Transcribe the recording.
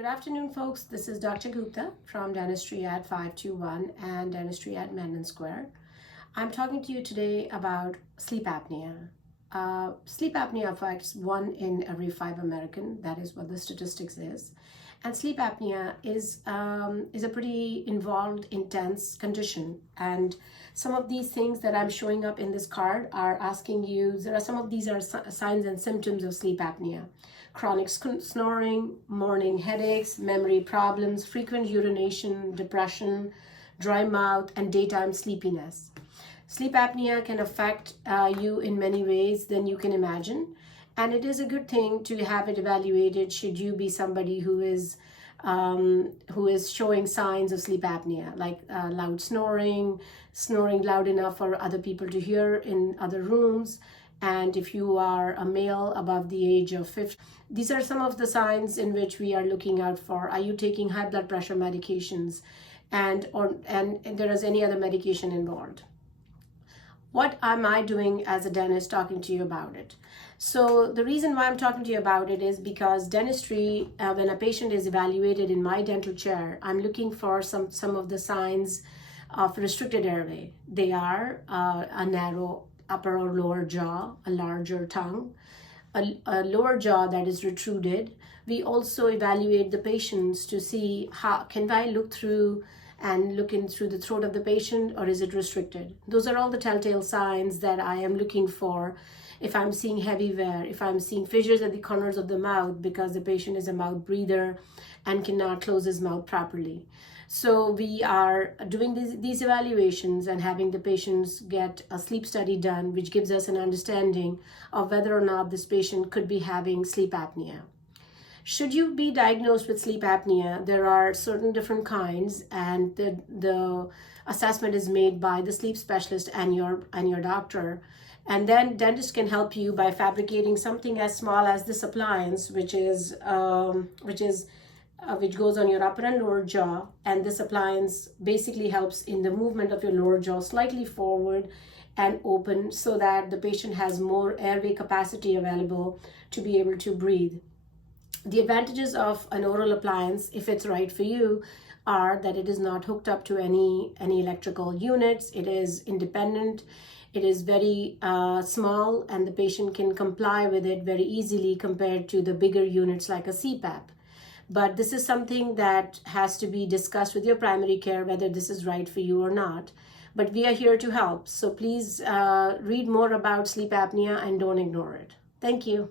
Good afternoon, folks. This is Dr. Gupta from Dentistry at 521 and Dentistry at Mendon Square. I'm talking to you today about sleep apnea. Sleep apnea affects 1 in every 5 American. That is what the statistics is. And sleep apnea is a pretty involved, intense condition. And some of these things that I'm showing up in this card are asking you, some of these are signs and symptoms of sleep apnea. Chronic snoring, morning headaches, memory problems, frequent urination, depression, dry mouth, and daytime sleepiness. Sleep apnea can affect you in many ways than you can imagine. And it is a good thing to have it evaluated should you be somebody who is showing signs of sleep apnea, like loud snoring loud enough for other people to hear in other rooms. And if you are a male above the age of 50, these are some of the signs in which we are looking out for. Are you taking high blood pressure medications and there is any other medication involved? What am I doing as a dentist talking to you about it? So the reason why I'm talking to you about it is because dentistry, when a patient is evaluated in my dental chair, I'm looking for some of the signs of restricted airway. They are a narrow upper or lower jaw, a larger tongue, a lower jaw that is protruded. We also evaluate the patients to see how can I look through and look in through the throat of the patient, or is it restricted? Those are all the telltale signs that I am looking for. If I'm seeing heavy wear, if I'm seeing fissures at the corners of the mouth because the patient is a mouth breather and cannot close his mouth properly. So we are doing these evaluations and having the patients get a sleep study done, which gives us an understanding of whether or not this patient could be having sleep apnea. Should you be diagnosed with sleep apnea, there are certain different kinds, and the assessment is made by the sleep specialist and your doctor. And then dentist can help you by fabricating something as small as this appliance, which goes on your upper and lower jaw. And this appliance basically helps in the movement of your lower jaw slightly forward and open so that the patient has more airway capacity available to be able to breathe. The advantages of an oral appliance, if it's right for you, are that it is not hooked up to any electrical units. It is independent. It is very small, and the patient can comply with it very easily compared to the bigger units like a CPAP. But this is something that has to be discussed with your primary care, whether this is right for you or not. But we are here to help. So please read more about sleep apnea and don't ignore it. Thank you.